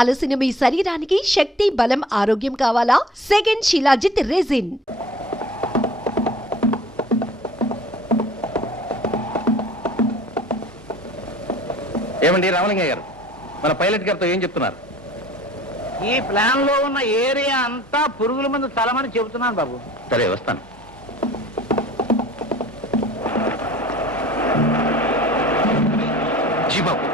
అలసిన మీ శరీరానికి శక్తి, బలం, ఆరోగ్యం కావాలా? Second shilajit resin. ఏమండి రామలింగయ్య గారు, మన పైలట్ గారితో ఏం చెప్తున్నారు? ఈ ప్లాన్ లో ఉన్న ఏరియా అంతా పురుగుల మందు స్థలమని చెబుతున్నాను బాబు. సరే వస్తాను. జీ బాబు.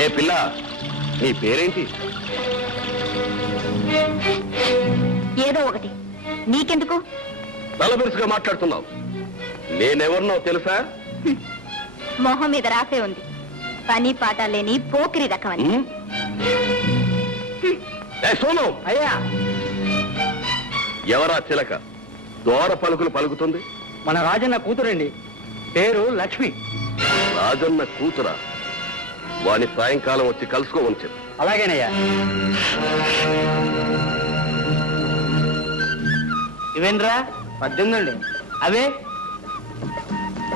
ఏ పిల్ల, నీ పేరేంటి? ఏదో ఒకటి, నీకెందుకు? తలబిరుసుగా మాట్లాడుతున్నావు. నేనెవరినో తెలుసా? మొహం మీద రాసే ఉంది, పని పాట లేని పోకిరి రకమని. సోను, అయ్యా, ఎవరా చిలక దోర పలుకులు పలుకుతుంది? మన రాజన్న కూతురండి, పేరు లక్ష్మి. రాజన్న కూతురా? వాని సాయంకాలం వచ్చి కలుసుకోమని చెప్పు. అలాగేనయ్యా. ఇవేంద్రా? 18 అండి. అవే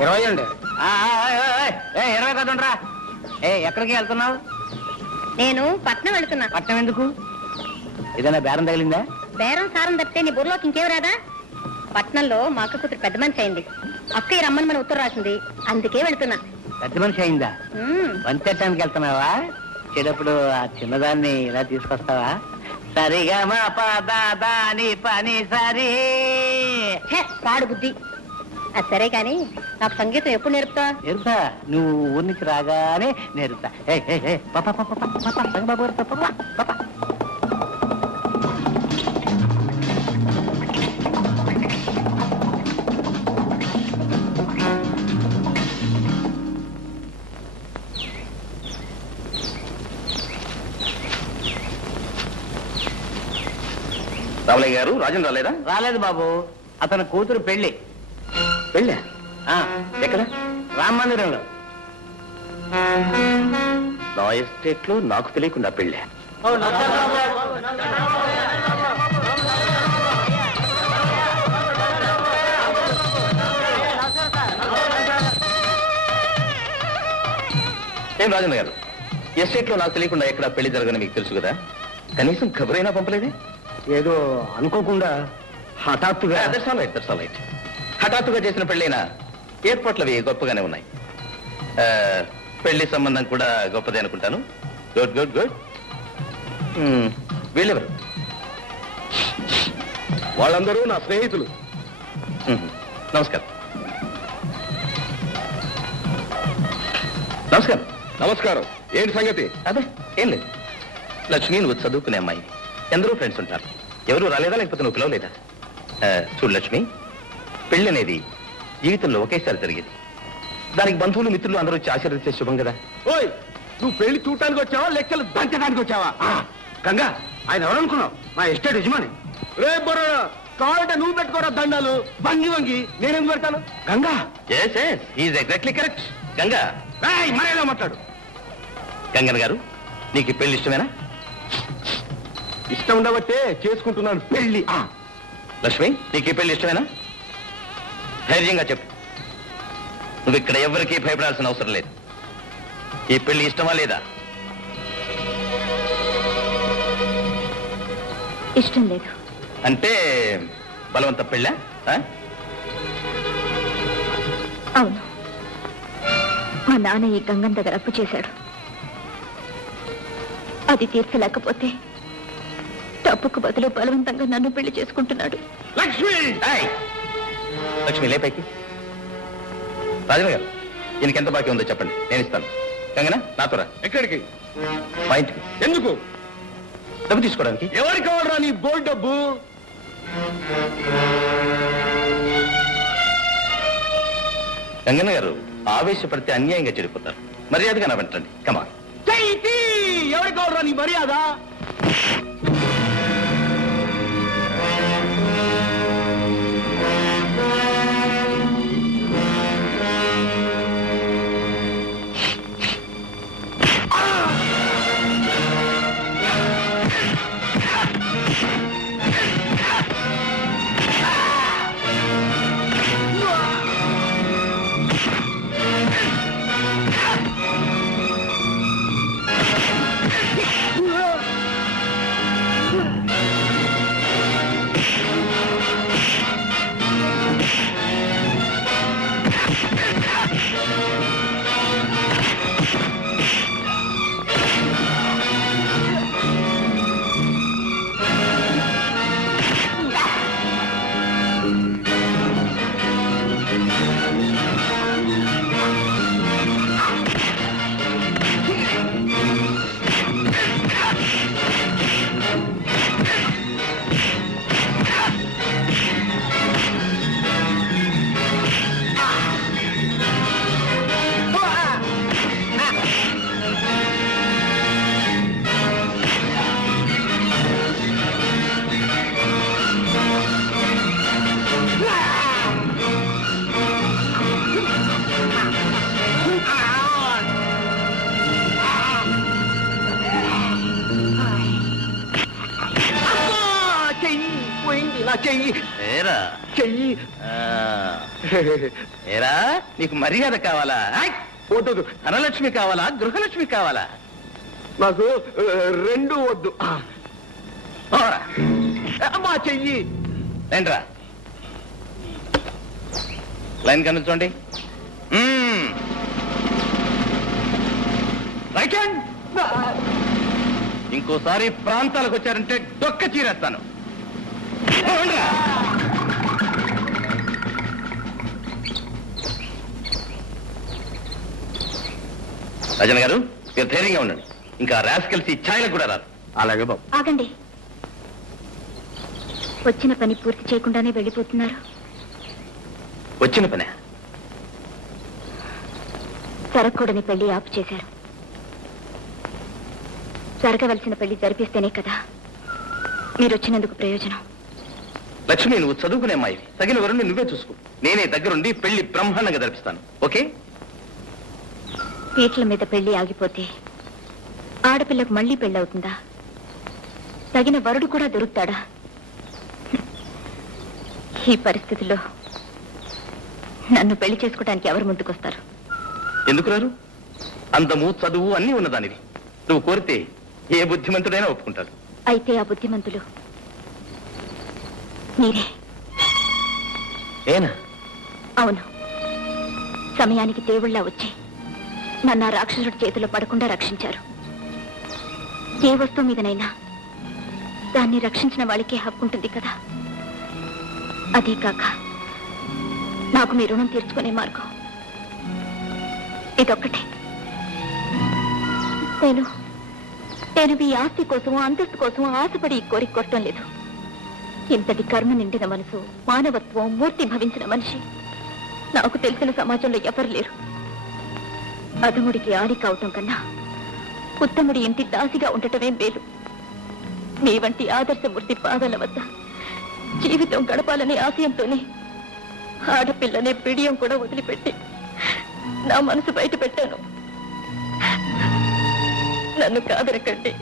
20 అండి. 20 కదండ్రా. ఎక్కడికి వెళ్తున్నావు? నేను పట్నం వెళ్తున్నా. పట్నం ఎందుకు? ఏదైనా బేరం తగిలిందా? బేరం సారం తప్పితే నీ బుర్రలోకి ఇంకేం రాదా? పట్నంలో మా అక్క కూతురు పెద్ద మనిషి అయింది. అక్కయ్య రమ్మని మన ఉత్తరం రాసింది, అందుకే వెళ్తున్నా. పెద్ద మనిషి అయిందా? వంచటానికి వెళ్తున్నావా? చెడప్పుడు ఆ చిన్నదాన్ని ఇలా తీసుకొస్తావా? సరిగా మా పని పని సరి. పాడు బుద్ధి. అది సరే కాని నాకు సంగీతం ఎప్పుడు నేర్పుతా? నేర్పుతా, నువ్వు ఊరి నుంచి రాగానే నేర్పుతా. రామలింగ గారు, రాజన్ రాలేదా? రాలేదు బాబు, అతని కూతురు పెళ్లి. వెళ్ళా? ఎక్కడ? రామ మందిరంలో. నా ఎస్టేట్ లో నాకు తెలియకుండా పెళ్ళా? ఏం రాజన్న గారు, ఎస్టేట్ లో నాకు తెలియకుండా ఎక్కడ పెళ్లి జరగని మీకు తెలుసు కదా, కనీసం ఖబరైనా పంపలేదే? ఏదో అనుకోకుండా హఠాత్తుగా. హఠాత్తుగా చేసిన పెళ్ళైనా ఏర్పాట్లు అవి గొప్పగానే ఉన్నాయి. పెళ్లి సంబంధం కూడా గొప్పదే అనుకుంటాను. Good good good. వీళ్ళెవరు? వాళ్ళందరూ నా స్నేహితులు. నమస్కారం. నమస్కారం. నమస్కారం. ఏంటి సంగతి? అదే ఏం లేదు. లక్ష్మి, నువ్వు చదువుకునే అమ్మాయి, ఎందరో ఫ్రెండ్స్ ఉంటారు. ఎవరు రాలేదా, లేకపోతే నువ్వు పిలవలేదా? చూడు లక్ష్మి, పెళ్లి అనేది జీవితంలో ఒకేసారి జరిగేది. దానికి బంధువులు, మిత్రులు అందరూ వచ్చి ఆశీర్వదించే శుభం కదా. ఓయ్, నువ్వు పెళ్లి చూడటానికి వచ్చావా, లెక్కలు దంచడానికి వచ్చావా? గంగా, ఆయన ఎవరనుకున్నావు? మా ఎస్టేట్ యజమాని. రే బొర్ర, కావాలంటే నువ్వు పెట్టుకోరా దండాలు. వంగి వంగి నేనేం పెడతాను? Ganga. Is exactly correct. Ganga, మరేలా మాట్లాడు. గంగన్ గారు, నీకు ఈ పెళ్లి ఇష్టమేనా? ఇష్టం ఉండబట్టే చేసుకుంటున్నాను పెళ్లి. లక్ష్మి, నీకు ఈ పెళ్లి ఇష్టమేనా? ధైర్యంగా చెప్పు. నువ్వు ఇక్కడ ఎవరికీ భయపడాల్సిన అవసరం లేదు. ఈ పెళ్లి ఇష్టమా లేదా? ఇష్టం లేదు. అంటే బలవంత పెళ్ళా? అవును, మా నాన్న ఈ గంగం దగ్గర అప్పు చేశాడు. అది తీర్చలేకపోతే తప్పుకు బదులు బలవంతంగా నన్ను పెళ్లి చేసుకుంటున్నాడు. లక్ష్మి, లక్ష్మి లేపైకి. రాజన్ గారు, ఈయనకి ఎంత బాకీ ఉందో చెప్పండి, నేను ఇస్తాను. గంగనా, నాతో రా. ఎక్కడికి? మా ఇంటికి. ఎందుకు? డబ్బు తీసుకోవడానికి. ఎవరికి కావాలరా నీ బోల్ డబ్బు? గంగన్న గారు, ఆవేశపడితే అన్యాయంగా చెడిపోతారు. మర్యాదగా నా వెంటండి. కమా. ఎవరికి కావాలరా నీ మర్యాద? చెయ్యి ఏరా చెయ్యి. ఏరా నీకు మర్యాద కావాలా వద్దు, ధనలక్ష్మి కావాలా గృహలక్ష్మి కావాలా? నాకు రెండు వద్దు. పోరా. మా చెయ్యి. రండ్రా లైన్ కనిపించండి. Right hand. ఇంకోసారి ప్రాంతాలకు వచ్చారంటే డొక్క చీరేస్తాను. రండ్రా. రజన గారు మీరు ధైర్యంగా ఉండండి. ఇంకా ర్యాస్ కలిసి ఛాయలకు కూడా రాదు. అలాగే బాబు. ఆగండి. వచ్చిన పని పూర్తి చేయకుండానే వెళ్ళిపోతున్నారు. వచ్చిన పనే జరగకూడని పెళ్లి ఆపు చేశారు. జరగవలసిన పెళ్లి జరిపిస్తేనే కదా మీరు వచ్చినందుకు ప్రయోజనం. లక్ష్మి నువ్వు చదువుకునే అమ్మాయి, తగిన వరుణ్ణి నువ్వే చూసుకో. నేనే దగ్గరుండి పెళ్లి బ్రహ్మాండంగా జరిపిస్తాను. ఓకే? పీటల మీద పెళ్లి ఆగిపోతే ఆడపిల్లకు మళ్లీ పెళ్ళవుతుందా? తగిన వరుడు కూడా దొరుకుతాడా? ఈ పరిస్థితుల్లో నన్ను పెళ్లి చేసుకోవడానికి ఎవరు ముందుకొస్తారు? ఎందుకు రారు? అందము చదువు అన్నీ ఉన్నదానివి. నువ్వు కోరితే ఏ బుద్ధిమంతుడైనా ఒప్పుకుంటాడు. అయితే ఆ బుద్ధిమంతులు మీరే. ఏనా? అవును. సమయానికి దేవుళ్ళ వచ్చి నన్ను ఆ రాక్షసుడి చేతిలో పడకుండా రక్షించారు. ఏ వస్తువు మీదనైనా దాన్ని రక్షించిన వాళ్ళకే హక్కుంటుంది కదా. అదే కాక నాకు మీ రుణం తీర్చుకునే మార్గం ఇదొక్కటే. నేను మీ ఆస్తి కోసం అంతస్తు కోసం ఆశపడి ఈ కోరిక కొట్టడం లేదు. ఇంతటి కర్మ నిండిన మనసు, మానవత్వం మూర్తి భవించిన మనిషి నాకు తెలిసిన సమాజంలో ఎవరు లేరు. అధముడికి ఆడి కావటం కన్నా ఉత్తముడి ఇంటి దాసిగా ఉండటమే మేలు. మీ వంటి ఆదర్శమూర్తి పాదాల వద్ద జీవితం గడపాలనే ఆశయంతోనే ఆడపిల్లనే బిడియం కూడా వదిలిపెట్టి నా మనసు బయట పెట్టాను. నన్ను కాదనకండి,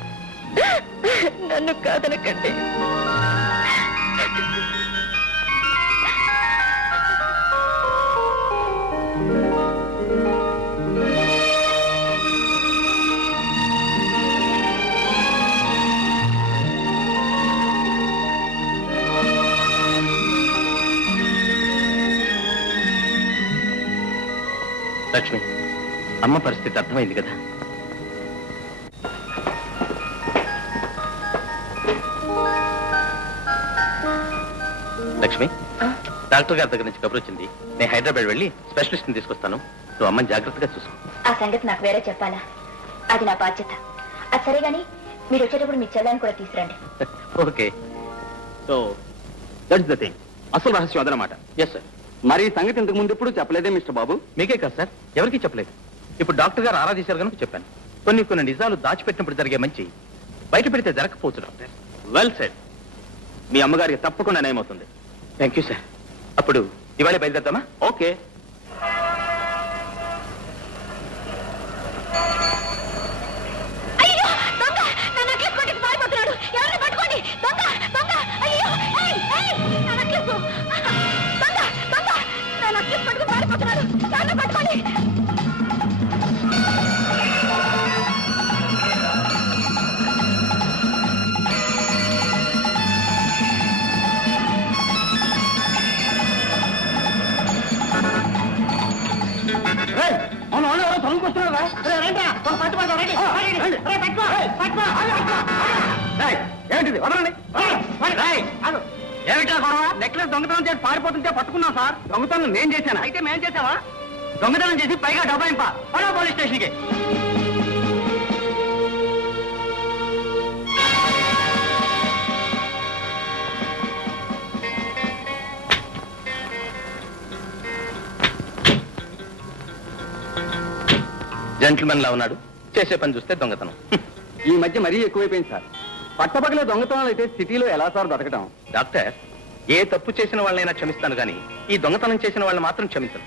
నన్ను కాదనకండి. లక్ష్మి, అమ్మ పరిస్థితి అర్థమైంది కదా? లక్ష్మి, డాక్టర్ గారి దగ్గర నుంచి కబురు వచ్చింది. నేను హైదరాబాద్ వెళ్ళి స్పెషలిస్ట్ ని తీసుకొస్తాను. నువ్వు అమ్మని జాగ్రత్తగా చూసుకో. ఆ సంగతి నాకు వేరే చెప్పాలా? అది నా బాధ్యత. అది సరే గాని మీరు వచ్చేటప్పుడు మీ చెల్లాన్ని కూడా తీసుకురండి. Okay. So that's the thing. అసలు రహస్యం అదనమాట. Yes sir. మరి ఈ సంగతి ఇంతకు ముందు ఎప్పుడు చెప్పలేదే మిస్టర్ బాబు? మీకే కాదు సార్, ఎవరికీ చెప్పలేదు. ఇప్పుడు డాక్టర్ గారు ఆరాధించారు కనుక చెప్పాను. కొన్ని నిజాలు దాచిపెట్టినప్పుడు జరిగే మంచి బయట పెడితే జరగకపోవచ్చు డాక్టర్. Well said. మీ అమ్మగారికి తప్పకుండా నయమవుతుంది. Thank you sir. అప్పుడు ఇవాళ బయలుదేద్దామా? ఓకే. ఏంటిది? వదలండి. ఏమిటా గొడవ? నెక్లెస్ దొంగతనం చేసి పారిపోతుంటే పట్టుకున్నాం సార్. దొంగతనం నేను చేశాను. అయితే మేం చేసావా? దొంగతనం చేసి పైగా డబ్బాయింపా పోలీస్ స్టేషన్కి. జెంటిల్మెన్ లా ఉన్నాడు, చేసే పని చూస్తే దొంగతనం. ఈ మధ్య మరీ ఎక్కువైపోయింది సార్. పట్టపగలే దొంగతనాలు అయితే సిటీలో ఎలా సార్ బతకడం? డాక్టర్, ఏ తప్పు చేసిన వాళ్ళైనా క్షమిస్తాను కానీ ఈ దొంగతనం చేసిన వాళ్ళని మాత్రం క్షమించను.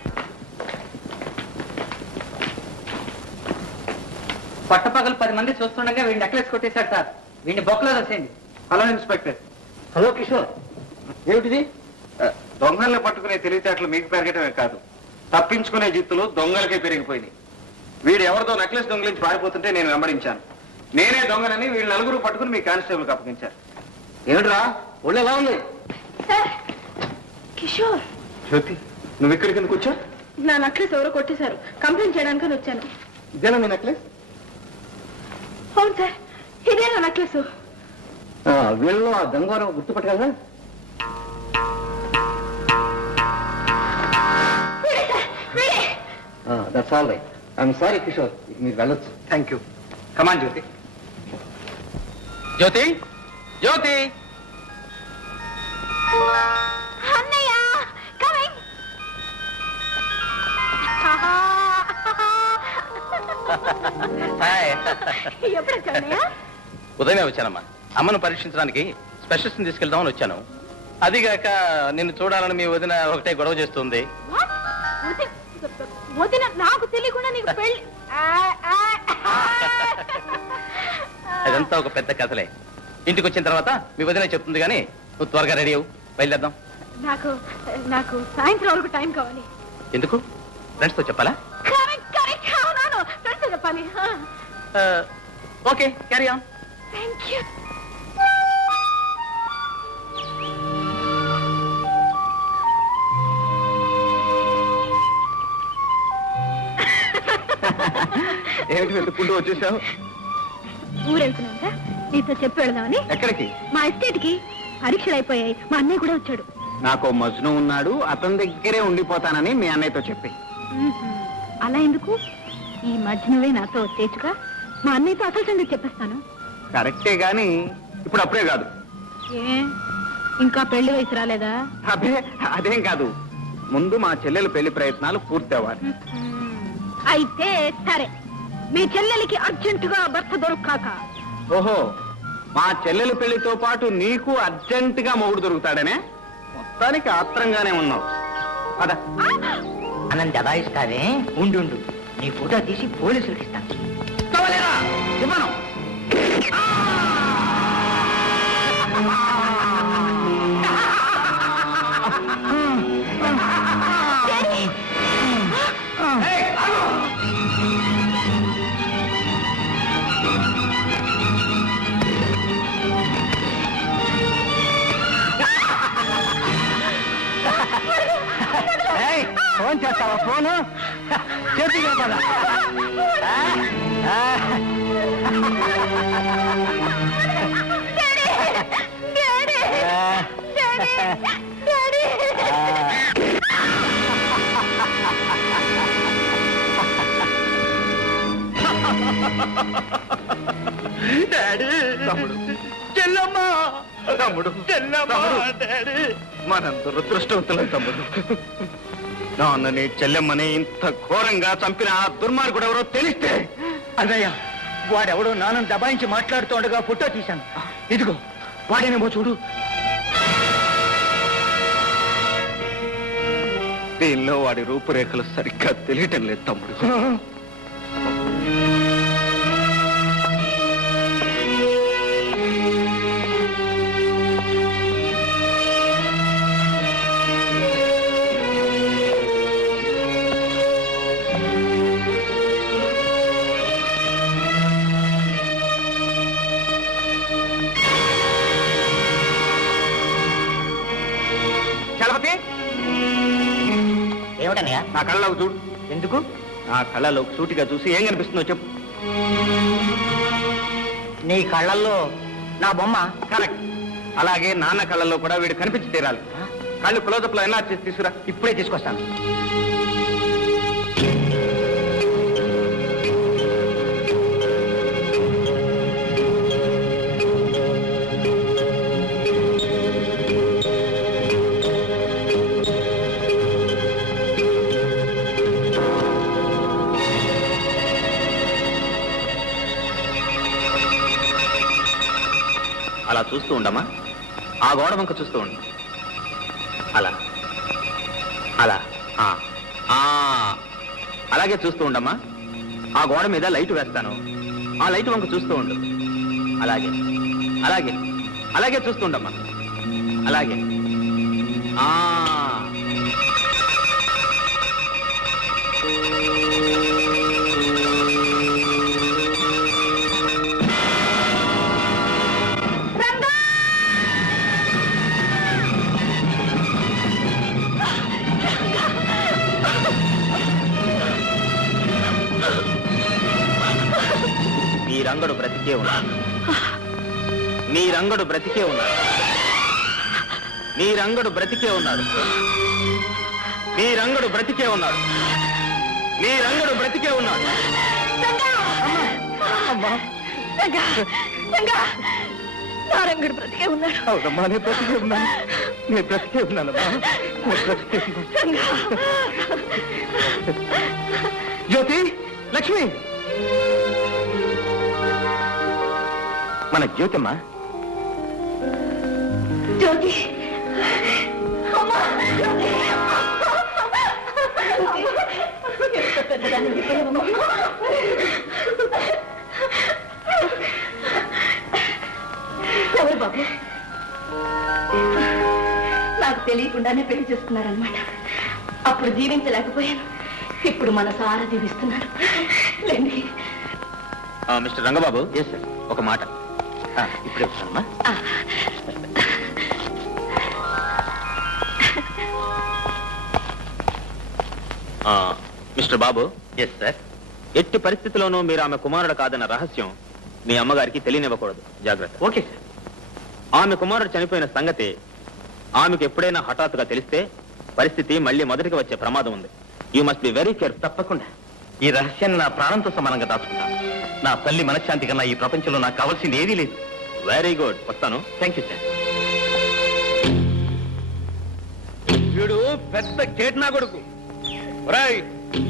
పట్టపగలు 10 మంది చూస్తుండగా వీడిని నెక్లెస్ కొట్టేశాడు సార్. వీడిని బొక్కలో రాసేయండి. Hello inspector. హలో కిషోర్, ఏమిటిది? దొంగల్ని పట్టుకునే తెలివితేటలు మీకు పెరగటమే కాదు, తప్పించుకునే జిత్తులు దొంగలకే పెరిగిపోయినాయి. వీడు ఎవరితో నెక్లెస్ దొంగలించి పారిపోతుంటే నేను వెంబడించాను. నేనే దొంగనని వీళ్ళు నలుగురు పట్టుకుని మీ కానిస్టేబుల్కి అప్పగించారు. ఏమిట్రా ఒళ్ళు ఎలా ఉంది? కిషోర్, జ్యోతి, నువ్వు ఇక్కడికి ఎందుకు వచ్చా? నా నెక్లెస్ ఎవరో కొట్టేశారు, కంప్లైంట్ చేయడానికి వచ్చాను. ఇదేనా మీ నెక్లెస్? అవును సార్, ఇదే నా నెక్లెస్. వీళ్ళు ఆ దొంగ గుర్తుపట్టగలరా? That's all right. I'm sorry Kishore, మీరు వెళ్ళొచ్చు. Thank you. కమాన్ జ్యోతి. జ్యోతి, జ్యోతి, అన్నయ్య కమింగ్. హాయ్. ఎప్పుడు వచ్చావు అన్నయ్య? ఉదయమే వచ్చానమ్మా. అమ్మను పరీక్షించడానికి స్పెషలిస్ట్ని తీసుకెళ్దామని వచ్చాను. అదిగాక నిన్ను చూడాలని మీ వదిన ఒకటే గొడవ చేస్తుంది. వదిన నాకు తెలియకుండా నీకు పెళ్లి? అదంతా ఒక పెద్ద కథలే. ఇంటికి వచ్చిన తర్వాత మీ వదిన చెప్తుంది, కానీ నువ్వు త్వరగా రెడీ అవ్వు, బయలుదేద్దాం. నాకు నాకు సాయంత్రం వరకు టైం కావాలి. ఎందుకు? ఫ్రెండ్స్ తో చెప్పాలా? అవునాను, ఫ్రెండ్స్ చెప్పాలి. Okay, carry on. Thank you. ఏమిటి వెతుక్కుంటూ వచ్చేసావు? ఊరెళ్తున్నాం సార్, నీతో చెప్పి వెళదామని. ఎక్కడికి? మా ఎస్టేట్ కి పరీక్షలు అయిపోయాయి, మా అన్నయ్య కూడా వచ్చాడు. నాకు మజ్ను ఉన్నాడు, అతని దగ్గరే ఉండిపోతానని మీ అన్నయ్యతో చెప్పి. అలా ఎందుకు? ఈ మధ్యనవే నాతో వచ్చేచ్చుగా, మా అన్నయ్యతో అసలు సంగతి చెప్పేస్తాను. కరెక్టే గాని ఇప్పుడు అప్పుడే కాదు. ఏ ఇంకా పెళ్లి వయసు రాలేదా? అబ్బే అదేం కాదు, ముందు మా చెల్లెలు పెళ్లి ప్రయత్నాలు పూర్తి అవ్వాలి. అయితే సరే, మీ చెల్లెలికి అర్జెంటుగా భర్త దొరకాక. ఓహో, మా చెల్లెలు పెళ్లితో పాటు నీకు అర్జెంటుగా మొగుడు దొరుకుతాడనే? మొత్తానికి ఆత్రంగానే ఉన్నావు. పద. అనంత దబాయిస్తావే, ఉండు ఉండు, నీ ఫోటో తీసి పోలీసులకి ఇస్తాను. ఇవ్వను. ఫోన్ చేస్తావా? ఫోను చేతిగా పద. తమ్ముడు, చెల్లమ్మ, తమ్ముడు, చెల్లమ్మ, మన దురదృష్టవంతులం తమ్ముడు. నాన్నని చెల్లెమ్మని ఇంత ఘోరంగా చంపిన ఆ దుర్మార్గుడు ఎవరో తెలిస్తే. అదయ్యా, వాడెవడో నాన్నని దబాయించి మాట్లాడుతుండగా ఫోటో తీశాను. ఇదిగో వాడేనేమో చూడు. దీనిలో వాడి రూపురేఖలు సరిగ్గా తెలియటం లేదు తమ్ముడు. ఏమిటనయ్యా? నా కళ్ళలోకి చూడు. ఎందుకు? నా కళ్ళలోకి సూటిగా చూసి ఏం కనిపిస్తుందో చెప్పు. నీ కళ్ళల్లో నా బొమ్మ. కరెక్ట్. అలాగే నాన్న కళ్ళల్లో కూడా వీడు కనిపించి తీరాలి. కళ్ళు క్లోజప్ లో ఎలా చేసి తీసుకురా. ఇప్పుడే తీసుకొస్తాను. అలా చూస్తూ ఉండమ్మా. ఆ గోడ వంక చూస్తూ ఉండు. అలా అలా అలాగే చూస్తూ ఉండమ్మా. ఆ గోడ మీద లైట్ వేస్తాను. ఆ లైట్ వంక చూస్తూ ఉండు. అలాగే అలాగే అలాగే చూస్తూ ఉండమ్మా. అలాగే మీ రంగడు బ్రతికే ఉన్నాడు. మీ రంగడు బ్రతికే ఉన్నాడు. మీ రంగడు బ్రతికే ఉన్నాడు. మీ రంగడు బ్రతికే ఉన్నాడు. మీ రంగడు బ్రతికే ఉన్నాడు. నా రంగుడు బ్రతికే ఉన్నాడు. అవునమ్మా, నేను బ్రతికే ఉన్నాను. నేను బ్రతికే ఉన్నానమ్మా. జ్యోతి, లక్ష్మి, మన జ్యోతమ్మా. జ్యోతి, అమ్మా, జ్యోతి. ఎంత పెద్దదాన్ని అయిపోయావమ్మా. ఎవరు బాబు? నాకు తెలియకుండానే పెళ్లి చేసుకున్నారనమాట. అప్పుడు జీవించలేకపోయాను, ఇప్పుడు మన సారా జీవిస్తున్నాడు. లేండి. మిస్టర్ రంగబాబు. Yes sir. ఒక మాట ఇప్పుడే వస్తానమ్మా. మిస్టర్ బాబు. Yes sir. ఎట్టి పరిస్థితిలోనూ మీరు ఆమె కుమారుడు కాదన్న రహస్యం మీ అమ్మగారికి తెలియనివ్వకూడదు. జాగ్రత్త. Okay sir. ఆమె కుమారుడు చనిపోయిన సంగతి ఆమెకు ఎప్పుడైనా హఠాత్తుగా తెలిస్తే పరిస్థితి మళ్ళీ మొదటికి వచ్చే ప్రమాదం ఉంది. You must be very careful. తప్పకుండా ఈ రహస్యాన్ని నా ప్రాణంతో సమానంగా దాచుకుంటాను. నా తల్లి మనశ్శాంతి కన్నా ఈ ప్రపంచంలో నాకు కావాల్సింది ఏదీ లేదు. Very good. వస్తాను. Thank you sir. వీడు పెద్ద కేట్నా కొడుకు. రాయ్,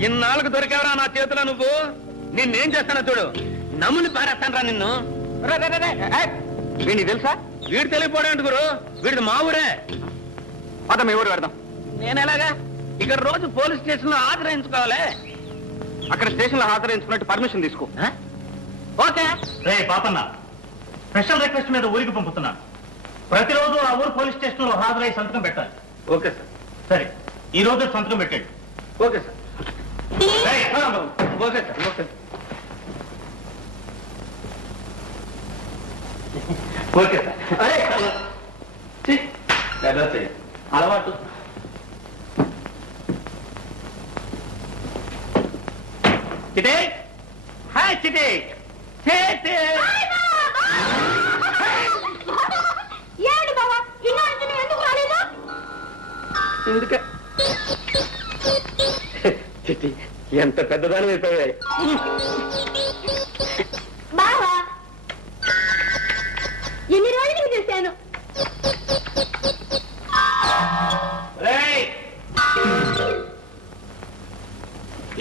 ఇన్నాళ్ళకు దొరికావరా నా చేతిలో నువ్వు. నిన్నేం చేస్తానో చూడు. నమ్ముని పారేస్తాను రా నిన్ను. వీడిని తెలుసా? వీడు తెలియపోవడం గురు. వీడిది మా ఊరే. అతను మీ ఊరు పెడదాం. నేను ఎలాగా? ఇక్కడ రోజు పోలీస్ స్టేషన్ లో హాజరించుకోవాలి. అక్కడ స్టేషన్ లో హాజరించుకున్నట్టు పర్మిషన్ తీసుకో. ఓకే. రే పాపన్న, స్పెషల్ రిక్వెస్ట్ మీద ఊరికి పంపుతున్నాను. ప్రతిరోజు ఆ ఊరు పోలీస్ స్టేషన్ లో హాజరై సంతకం పెట్టాలి. Okay sir. సరే, ఈ రోజు సంతకం పెట్టండి. Okay sir. Okay sir. Okay. Okay sir. అలవాటు. చిటే, హాయ్ చిటే. ఏమిటి బాబా, ఇన్నాళ్ళు ఎందుకు రాలేదు? ఎందుకే చిట్టి, ఎంత పెద్దదాని అయిపోయాయి. బావా, ఎన్ని రోజులు చేశాను.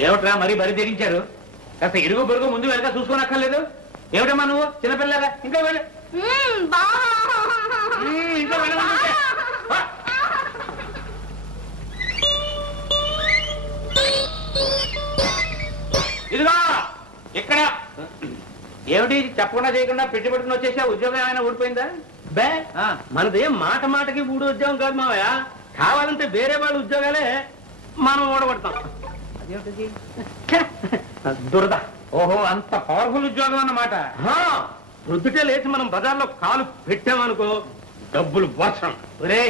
ఏమిట్రా మరీ బరి తెగించారు? కాస్త ఇరుగు పొరుగు ముందు వెనక చూసుకోనక్కర్లేదు. ఏమిటమ్మా నువ్వు చిన్నపిల్లగా? ఇంకా వెళ్ళి ఇంకా వెళ్ళమంటే ఇదిగో ఇక్కడ. ఏమిటి చెప్పకుండా చేయకుండా పెట్టి పెట్టుకుని వచ్చేసా? ఉద్యోగం ఏమైనా ఊడిపోయిందా? బే, మనదేం మాట మాటకి ఊడి ఉద్యోగం కాదు మావయ్య. కావాలంటే వేరే వాళ్ళ ఉద్యోగాలే మనం ఓడగొడతాం. అదేమిటి దురద? ఓహో, అంత పవర్ఫుల్ ఉద్యోగం అన్నమాట. పొద్దుటే లేచి మనం బజార్లో కాలు పెట్టామనుకో, డబ్బులు వర్షం. ఒరే,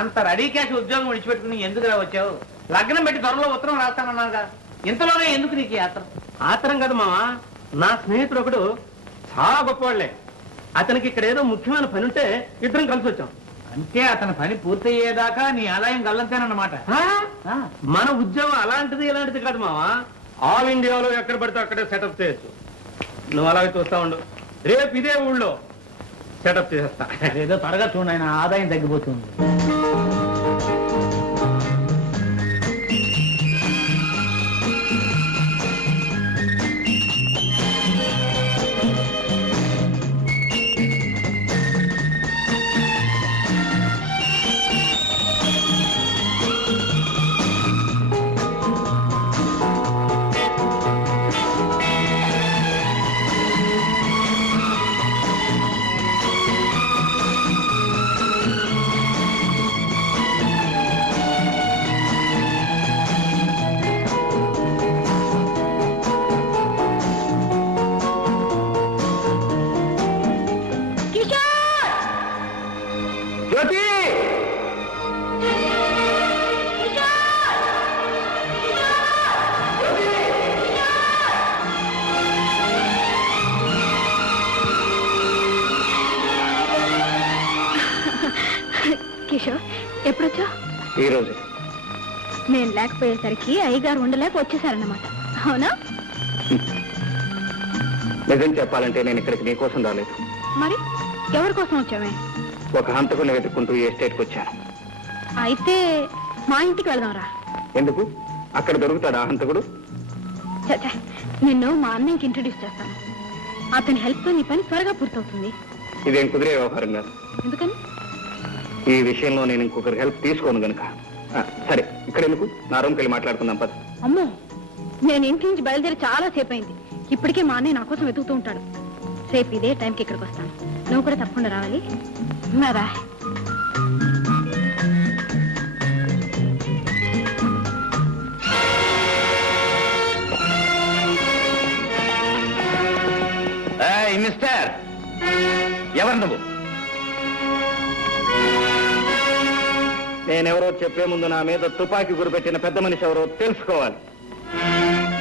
అంత రెడీ క్యాష్ ఉద్యోగం విడిచిపెట్టుకుని ఎందుకు వచ్చావు? లగ్నం పెట్టి త్వరలో ఉత్తరం రాస్తానన్నాగా. ఇంతలోనే ఎందుకు నీకు ఆత్రం? ఆత్రం కదా మావా, నా స్నేహితుడు ఒకడు చాలా గొప్పవాళ్లే. అతనికి ఇక్కడ ఏదో ముఖ్యమైన పని ఉంటే ఇద్దరం కలిసి వచ్చాం. అంటే అతని పని పూర్తయ్యేదాకా నీ ఆదాయం గల్లంతేనన్నమాట. మన ఉద్యోగం అలాంటిది ఇలాంటిది కాదు మావా. ఆల్ ఇండియాలో ఎక్కడ పడితే అక్కడే సెటప్ చేయొచ్చు. నువ్వు అలాగే చూస్తా ఉండు. రేపు ఇదే ఊళ్ళో సెటప్ చేసేస్తా. ఏదో త్వరగా చూడండి, ఆయన ఆదాయం తగ్గిపోతుంది. ఈ రోజు నేను లేకపోయేసరికి అయ్యగారు ఉండలేక వచ్చేసారన్నమాట. అవునా? నిజం చెప్పాలంటే నేను ఇక్కడికి నీకోసం రాలేదు. మరి ఎవరి కోసం వచ్చామే? ఒక హంతకుని వెతుక్కుంటూ ఈ ఎస్టేట్కి వచ్చాను. అయితే మా ఇంటికి వెళదాంరా. ఎందుకు? అక్కడ దొరుకుతాడా హంతకుడు? చచ్చా, నిన్ను మా అన్నయ్యకి ఇంట్రడ్యూస్ చేస్తాను. అతని హెల్ప్తో నీ పని త్వరగా పూర్తవుతుంది. ఇదేం కుదిరే వ్యవహారం కాదు. ఎందుకని? ఈ విషయంలో నేను ఇంకొకరి హెల్ప్ తీసుకోను గనుక. సరే, ఇక్కడ ఎందుకు? నా రూమ్కి వెళ్ళి మాట్లాడుకుందాం పద. అమ్మో, నేను ఇంటి నుంచి బయలుదేరి చాలా సేపు అయింది. ఇప్పటికే మా అన్నయ్య నా కోసం వెతుకుతూ ఉంటాడు. రేపు ఇదే టైంకి ఇక్కడికి వస్తాను. నువ్వు కూడా తప్పకుండా రావాలి. రా. మిస్టర్, ఎవరు నువ్వు? నేనెవరో చెప్పే ముందు నా మీద తుపాకీ గురిపెట్టిన పెద్ద మనిషి ఎవరో తెలుసుకోవాలి.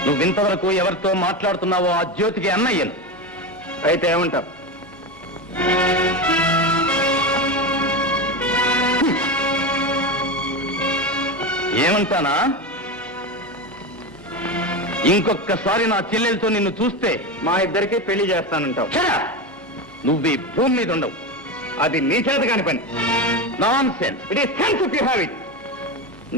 నువ్వు ఇంతవరకు ఎవరితో మాట్లాడుతున్నావో ఆ జ్యోతికి అన్నయ్యను. అయితే ఏమంటావు? ఏమంటానా? ఇంకొక్కసారి నా చెల్లెలతో నిన్ను చూస్తే మా ఇద్దరికి పెళ్లి చేస్తానంటావు. నువ్వు ఈ భూమి మీద ఉండవు. అది నీ చేత కాని పని. Non sense. It is sense if you have it.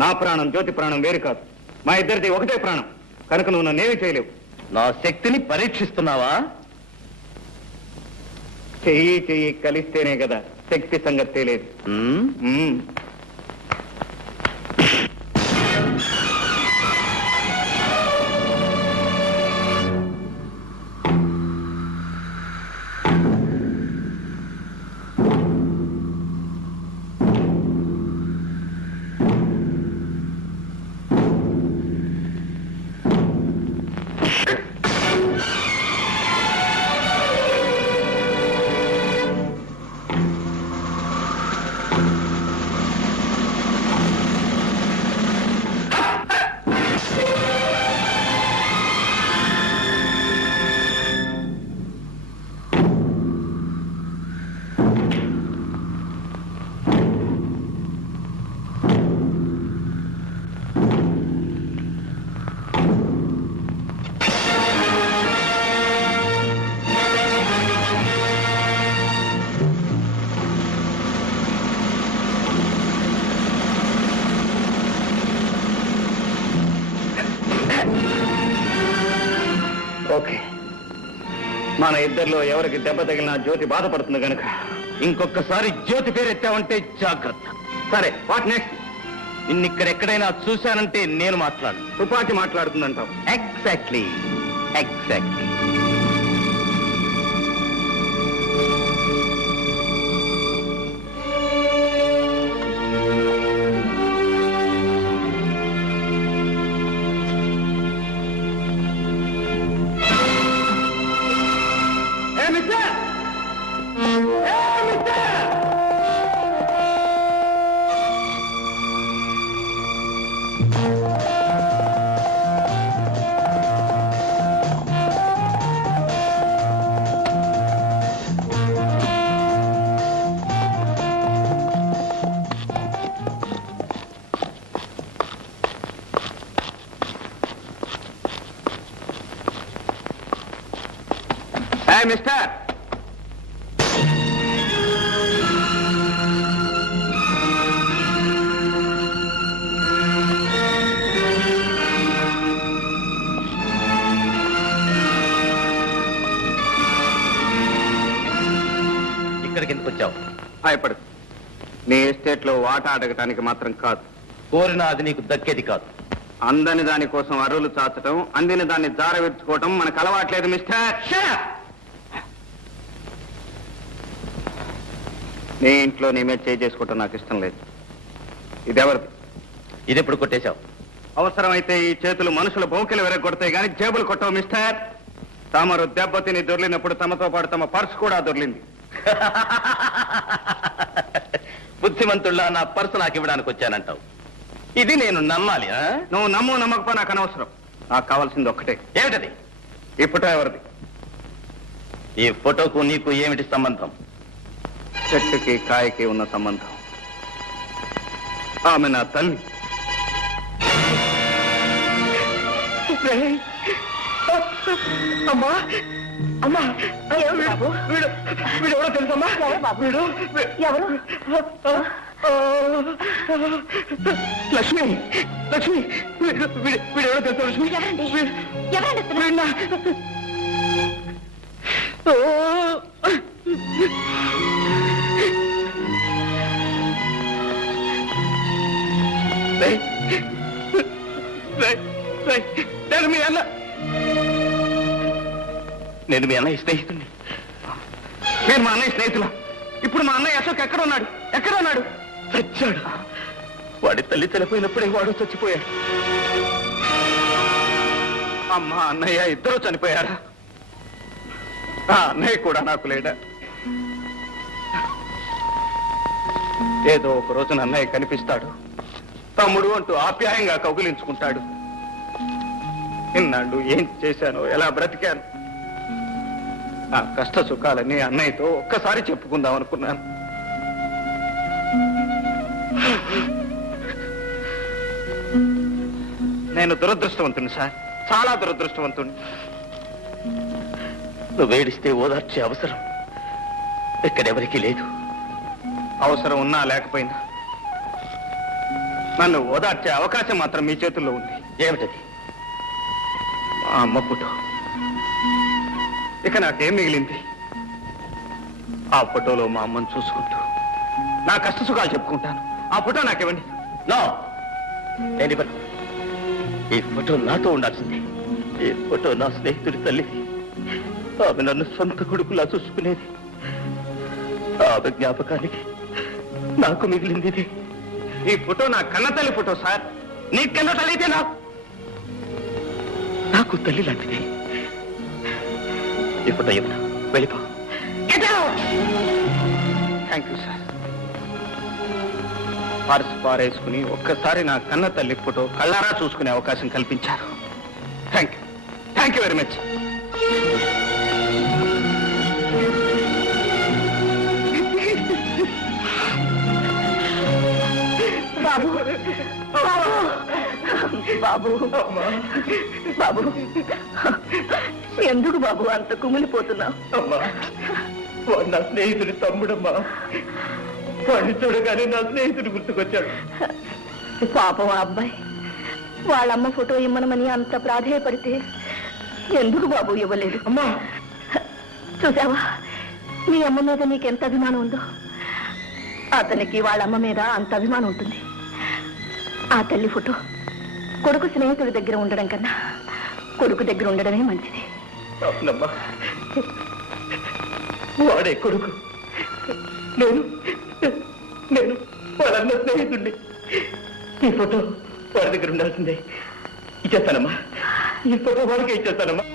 నా ప్రాణం జ్యోతి ప్రాణం వేరు కాదు. మా ఇద్దరిది ఒకటే ప్రాణం కనుక నువ్వు నన్నేమీ చేయలేవు. నా శక్తిని పరీక్షిస్తున్నావా? చెయ్యి చెయ్యి కలిస్తేనే కదా శక్తి సంగతి తెలియదు. ఓకే, మన ఇద్దరిలో ఎవరికి దెబ్బ తగిలినా జ్యోతి బాధపడుతుంది కనుక ఇంకొకసారి జ్యోతి పేరు ఎత్తావంటే జాగ్రత్త. సరే, వాట్ నెక్స్ట్? ఇన్నిక్కడెక్కడైనా చూశానంటే నేను మాట్లాడు. తుపాకీ మాట్లాడుతుందంటావు. Exactly exactly. మిస్టర్, ఇక్కడికి ఎందుకు వచ్చావు? భయపడు. నీ ఎస్టేట్ లో వాటా అడగటానికి మాత్రం కాదు. కోరిన అది నీకు దక్కేది కాదు. అందని దాని కోసం అర్రులు చాచటం, అందిన దాన్ని జారవిడ్చుకోవటం మనకు అలవాట్లేదు మిస్టర్. నీ ఇంట్లో నీ మీద చేసుకోవటం నాకు ఇష్టం లేదు. ఇది ఎవరిది? ఇది ఎప్పుడు కొట్టేశావు? అవసరమైతే ఈ చేతులు మనుషుల బొంకెలు వెరగొడతాయి కానీ జేబులు కొట్టవు మిస్టర్. తమరు దెబ్బతిని దొర్లినప్పుడు తమతో పాటు తమ పర్సు కూడా దొర్లింది. బుద్ధిమంతుల్లా నా పర్సు నాకు ఇవ్వడానికి వచ్చానంటావు. ఇది నేను నమ్మాలి? నువ్వు నమ్ము నమ్మకపో నాకు అనవసరం. నాకు కావాల్సింది ఒక్కటే. ఏమిటది? ఈ ఫోటో ఎవరిది? ఈ ఫోటోకు నీకు ఏమిటి సంబంధం? చెట్టుకి కాయకి ఉన్న సంబంధం. ఆమె నా తల్లి. అమ్మా అమ్మా వీడు ఎవరో తెలుసమ్మా? వీడు ఎవరు? లక్ష్మి లక్ష్మి వీడు ఎవరో తెలుసా లక్ష్మి? వీడినా నేను మీ అన్న నేను మీ అన్నయ్య స్నేహితుడిని. నేను మా అన్నయ్య స్నేహితులు. ఇప్పుడు మా అన్నయ్య అశోక్ ఎక్కడ ఉన్నాడు? చచ్చాడు. వాడి తల్లి చనిపోయినప్పుడే వాడు చచ్చిపోయాడు. అమ్మ అన్నయ్య ఇద్దరు చనిపోయారా? ఆ అన్నయ్య కూడా నాకు లేడా? ఏదో ఒక రోజున అన్నయ్య కనిపిస్తాడు, తమ్ముడు అంటూ ఆప్యాయంగా కౌగిలించుకుంటాడు. ఇన్నాళ్ళు ఏం చేశానో, ఎలా బ్రతికాను, ఆ కష్ట సుఖాలన్నీ అన్నయ్యతో ఒక్కసారి చెప్పుకుందాం అనుకున్నాను. నేను దురదృష్టవంతుని సార్, చాలా దురదృష్టవంతుని. నువ్వు ఏడిస్తే ఓదార్చే అవసరం ఇక్కడెవరికీ లేదు. అవసరం ఉన్నా లేకపోయినా నన్ను ఓదార్చే అవకాశం మాత్రం మీ చేతుల్లో ఉంది. ఏమిటది? మా అమ్మ ఫోటో. ఇక నాకేం మిగిలింది? ఆ ఫోటోలో మా అమ్మను చూసుకుంటూ నా కష్ట సుఖాలు చెప్పుకుంటాను. ఆ ఫోటో నాకివ్వండి. నో, నేను ఇవ్వను. ఈ ఫోటో నాతో ఉండాల్సింది. ఈ ఫోటో నా స్నేహితుడి తల్లిది. ఆమె నన్ను సొంత కొడుకులా చూసుకునేది. ఆమె జ్ఞాపకానికి నాకు మిగిలింది ఇది. ఈ ఫోటో నా కన్నతల్లి ఫోటో సార్. నీ కన్న తల్లి అయితే నాకు తల్లి లాంటిది. ఈ ఫోటో ఇవ్వను. వెళ్ళిపో. Thank you sir. పర్సు పారేసుకుని ఒక్కసారి నా కన్న తల్లి ఫోటో కళ్ళారా చూసుకునే అవకాశం కల్పించారు. Thank you very much. బాబు బాబు బాబు ఎందుకు బాబు అంత కుమిలిపోతున్నావు? అమ్మా, వాడు నా స్నేహితుడి తమ్ముడమ్మా. వాడిని చూడగానే నా స్నేహితుడు గుర్తుకొచ్చాడు. పాపం ఆ అబ్బాయి వాళ్ళమ్మ ఫోటో ఇమ్మనమని అంత ప్రాధేయపడితే ఎందుకు బాబు ఇవ్వలేదు? అమ్మా, చూసావా మీ అమ్మ మీద నీకెంత అభిమానం ఉందో, అతనికి వాళ్ళమ్మ మీద అంత అభిమానం ఉంటుంది. ఆ తల్లి ఫోటో కొడుకు స్నేహితుడి దగ్గర ఉండడం కన్నా కొడుకు దగ్గర ఉండడమే మంచిది. అవునమ్మా, వాడే కొడుకు. నేను వాళ్ళన్న స్నేహితుడిని. ఈ ఫోటో వాడి దగ్గర ఉండాల్సిందే. ఇచ్చేస్తానమ్మా. ఈ ఫోటో వాడికే ఇచ్చేస్తానమ్మా.